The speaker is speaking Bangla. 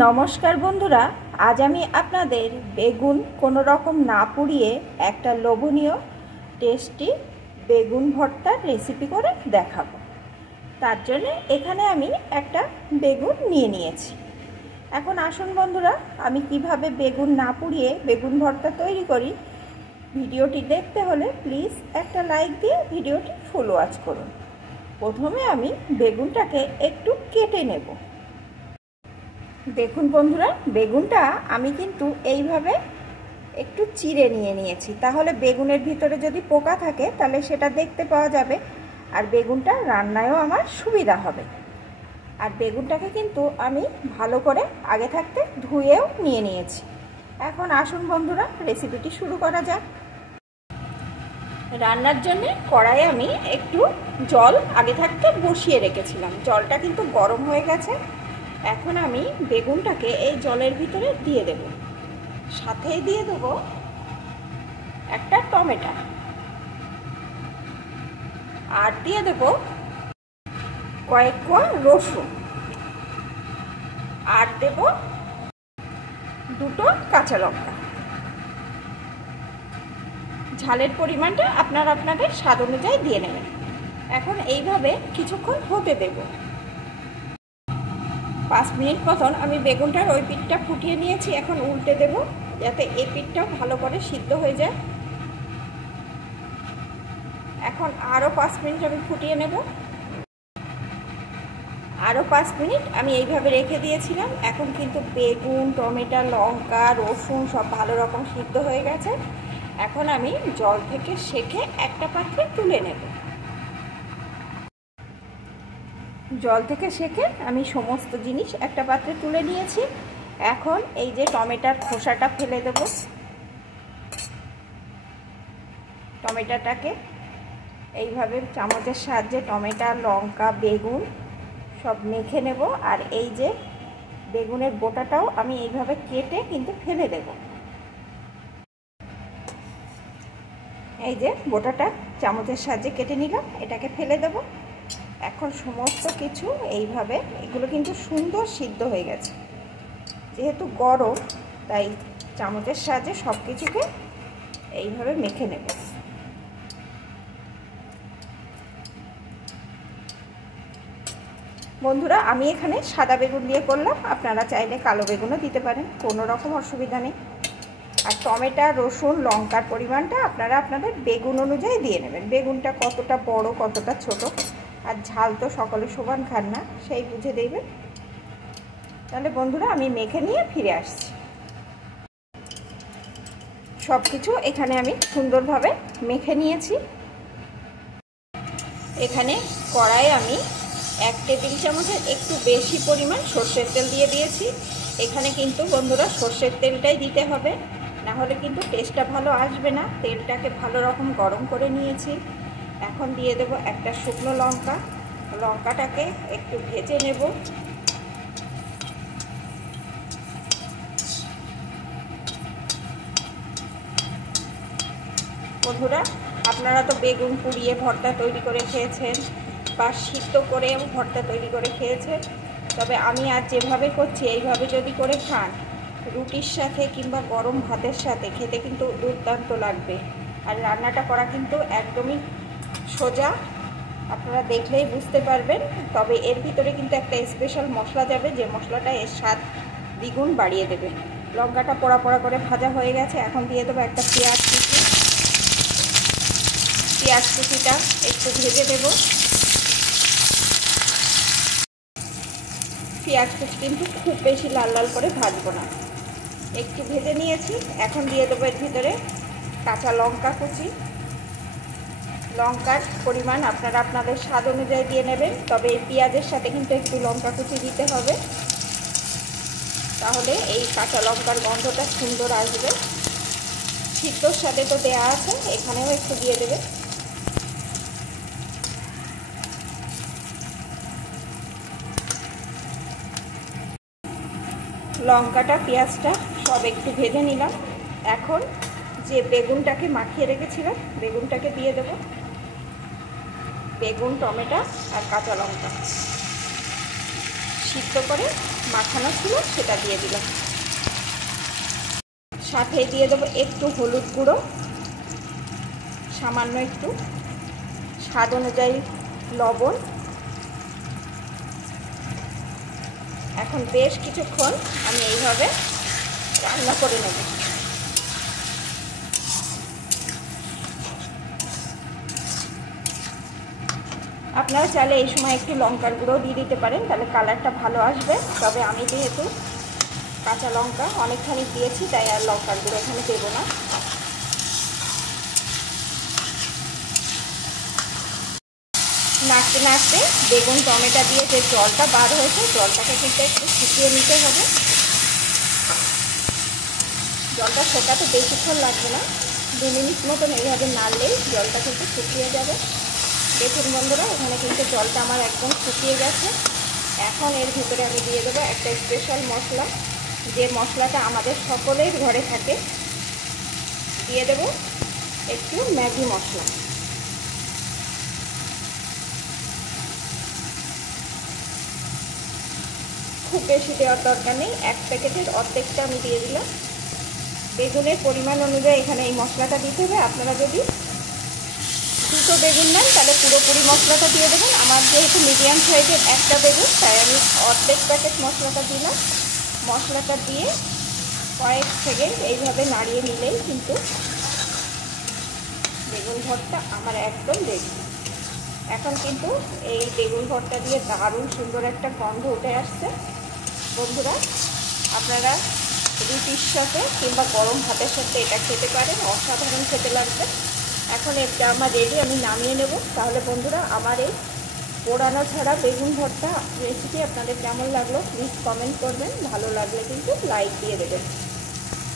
নমস্কার বন্ধুরা, আজ আমি আপনাদের বেগুন কোনো রকম না পুড়িয়ে একটা লোভনীয় টেস্টি বেগুন ভর্তার রেসিপি করে দেখাবো। তার জন্য এখানে আমি একটা বেগুন নিয়ে নিয়েছি। এখন আসুন বন্ধুরা, আমি কিভাবে বেগুন না পুড়িয়ে বেগুন ভর্তা তৈরি করি। ভিডিওটি দেখতে হলে প্লিজ একটা লাইক দিয়ে ভিডিওটি ফুল ওয়াচ করুন। প্রথমে আমি বেগুনটাকে একটু কেটে নেব। দেখুন বন্ধুরা, বেগুনটা আমি কিন্তু এইভাবে একটু চিড়ে নিয়েছি, তাহলে বেগুনের ভিতরে যদি পোকা থাকে তাহলে সেটা দেখতে পাওয়া যাবে, আর বেগুনটা রান্নায়ও আমার সুবিধা হবে। আর বেগুনটাকে কিন্তু আমি ভালো করে আগে থাকতে ধুয়েও নিয়েছি। এখন আসুন বন্ধুরা, রেসিপিটি শুরু করা যাক। রান্নার জন্য কড়াইয়ে আমি একটু জল আগে থাকতে বসিয়ে রেখেছিলাম। জলটা কিন্তু গরম হয়ে গেছে। এখন আমি বেগুনটাকে এই জলের ভিতরে দিয়ে দেব। সাথেই দিয়ে দেব একটা টমেটো, আর দিয়ে দেব কয়েক কোয়া রসুন, আর দেব দুটো কাঁচা লঙ্কা। ঝালের পরিমাণটা আপনারা আপনাদের স্বাদ অনুযায়ী দিয়ে নেবেন। এখন এইভাবে কিছুক্ষণ হতে দেব। 5 মিনিট মতন আমি বেগুনটার ওই পিঠটা ফুটিয়ে নিয়েছি। এখন উল্টে দেব যাতে এই পিঠটাও ভালো করে সিদ্ধ হয়ে যায়। এখন আরও 5 মিনিট আমি ফুটিয়ে নেব। আরও 5 মিনিট আমি এইভাবে রেখে দিয়েছিলাম। এখন কিন্তু বেগুন, টমেটো, লঙ্কা, রসুন সব ভালো রকম সিদ্ধ হয়ে গেছে। এখন আমি জল থেকে সেঁকে একটা পাত্রে তুলে নেব। জল থেকে সেঁকে আমি সমস্ত জিনিস একটা পাত্রে তুলে নিয়েছি। এখন এই যে টমেটোর খোসাটা ফেলে দেব। টমেটোটাকে এইভাবে চামচের সাহায্যে টমেটো, লঙ্কা, বেগুন সব মেখে নেব। আর এই যে বেগুনের বোটাটাও আমি এইভাবে কেটে কিন্তু ফেলে দেব। এই যে বোটাটা চামচের সাহায্যে কেটে নিলাম, এটাকে ফেলে দেব। এখন সমস্ত কিছু এইভাবে, এগুলো কিন্তু সুন্দর সিদ্ধ হয়ে গেছে। যেহেতু গরম তাই চামচের সাহায্যে সব কিছুকে এইভাবে মেখে নেব। বন্ধুরা, আমি এখানে সাদা বেগুন দিয়ে করলাম, আপনারা চাইলে কালো বেগুনও দিতে পারেন, কোনো রকম অসুবিধা নেই। আর টমেটো, রসুন, লঙ্কার পরিমাণটা আপনারা আপনাদের বেগুন অনুযায়ী দিয়ে নেবেন। বেগুনটা কতটা বড় কতটা ছোট, আর ঝাল তো সকলে সমান খান না, সেই বুঝে দেবেন। তাহলে বন্ধুরা, আমি মেখে নিয়ে ফিরে আসছি। সব কিছু এখানে আমি সুন্দরভাবে মেখে নিয়েছি। এখানে কড়াইয়ে আমি 1 টেবিল চামচের একটু বেশি পরিমাণ সর্ষের তেল দিয়ে দিয়েছি। এখানে কিন্তু বন্ধুরা সর্ষের তেলটাই দিতে হবে, না হলে কিন্তু টেস্টটা ভালো আসবে না। তেলটাকে ভালো রকম গরম করে নিয়েছি। এখন দিয়ে দেব একটা শুকনো লঙ্কা। লঙ্কাটাকে একটু ভেজে নেব। বন্ধুরা, আপনারা তো বেগুন পুড়িয়ে ভর্তা তৈরি করে খেয়েছেন বা সিদ্ধ করে ভর্তা তৈরি করে খেয়েছেন, তবে আমি আজ যেভাবে করছি এইভাবে যদি করে খান, রুটির সাথে কিংবা গরম ভাতের সাথে খেতে কিন্তু দুর্দান্ত লাগবে। আর রান্নাটা করা কিন্তু একদমই সোজা, আপনারা দেখলেই বুঝতে পারবেন। তবে এর ভিতরে কিন্তু একটা স্পেশাল মশলা যাবে, যে মশলাটা এর স্বাদ দ্বিগুণ বাড়িয়ে দেবে। লঙ্কাটা পোড়া পোড়া করে ভাজা হয়ে গেছে। এখন দিয়ে দেবো একটা পেঁয়াজ কুচি। পেঁয়াজ কুচিটা একটু ভেজে দেব। পেঁয়াজ কুচি কিন্তু খুব বেশি লাল লাল করে ভাজবো না, একটু ভেজে নিয়েছি। এখন দিয়ে দেবো এর ভিতরে কাঁচা লঙ্কা কুচি। লঙ্কার পরিমাণ আপনারা আপনাদের স্বাদ অনুযায়ী দিয়ে নেবেন, তবে এই পেঁয়াজের সাথে কিন্তু একটু লঙ্কা কুচি দিতে হবে, তাহলে এই কাঁচা লঙ্কার গন্ধটা সুন্দর আসবে। সিদ্ধর সাথে তো দেওয়া আছে, এখানেও একটু দিয়ে দেবে। লঙ্কাটা, পেঁয়াজটা সব একটু ভেজে নিলাম। এখন যে বেগুনটাকে মাখিয়ে রেখেছিলাম, বেগুনটাকে দিয়ে দেব। বেগুন, টমেটো আর কাঁচা লঙ্কা সিদ্ধ করে মাখানো ছিল সেটা দিয়ে দিলাম। সাথে দিয়ে দেবো একটু হলুদ গুঁড়ো, সামান্য একটু, স্বাদ অনুযায়ী লবণ। এখন বেশ কিছুক্ষণ আমি এইভাবে রান্না করে নেব। আপনারা চাইলে এই সময় একটু লঙ্কার গুঁড়ো দিয়ে দিতে পারেন, তাহলে কালারটা ভালো আসবে। তবে আমি যেহেতু কাঁচা লঙ্কা অনেকখানি দিয়েছি, তাই আর লঙ্কার গুঁড়ো এখানে দেবো না। নাড়তে নাড়তে বেগুন টমেটো দিয়ে যে জলটা বার হয়েছে, জলটাকে কিন্তু একটু শুকিয়ে নিতে হবে। জলটা শোকাতে বেশিক্ষণ লাগবে না, 2 মিনিট মতন এইভাবে নাড়লেই জলটা কিন্তু শুকিয়ে যাবে। দেখুন বন্ধুরা, এখানে কিন্তু জলটা আমার একদম শুকিয়ে গেছে। এখন এর ভিতরে আমি দিয়ে দেবো একটা স্পেশাল মশলা, যে মশলাটা আমাদের সকলের ঘরে থাকে। দিয়ে দেবো একটু ম্যাগি মশলা। খুব বেশি দেওয়ার দরকার নেই, 1 প্যাকেটের অর্ধেকটা আমি দিয়ে দিলাম। বেগুনের পরিমাণ অনুযায়ী এখানে এই মশলাটা দিতে হবে। আপনারা যদি 2টো বেগুন নেন তাহলে পুরোপুরি মশলাটা দিয়ে দেবেন। আমার যেহেতু মিডিয়াম সাইজের একটা বেগুন, তাই আমি অর্ধেক প্যাকেট মশলাটা দিলাম। মশলাটা দিয়ে কয়েক সেকেন্ড এইভাবে নাড়িয়ে নিলেই কিন্তু বেগুন ভর্তা আমার একদম রেডি। এখন কিন্তু এই বেগুন ভর্তা দিয়ে দারুণ সুন্দর একটা গন্ধ উঠে আসছে। বন্ধুরা, আপনারা রুটির সাথে কিংবা গরম ভাতের সাথে এটা খেতে পারেন, অসাধারণ খেতে লাগবে। এখন এটা আমার রেডি, আমি নামিয়ে নেব। তাহলে বন্ধুরা, আমার এই পোড়ানো ছাড়া বেগুন ভর্তা রেসিপি আপনাদের কেমন লাগলো প্লিজ কমেন্ট করবেন। ভালো লাগলে কিন্তু লাইক দিয়ে দেবেন।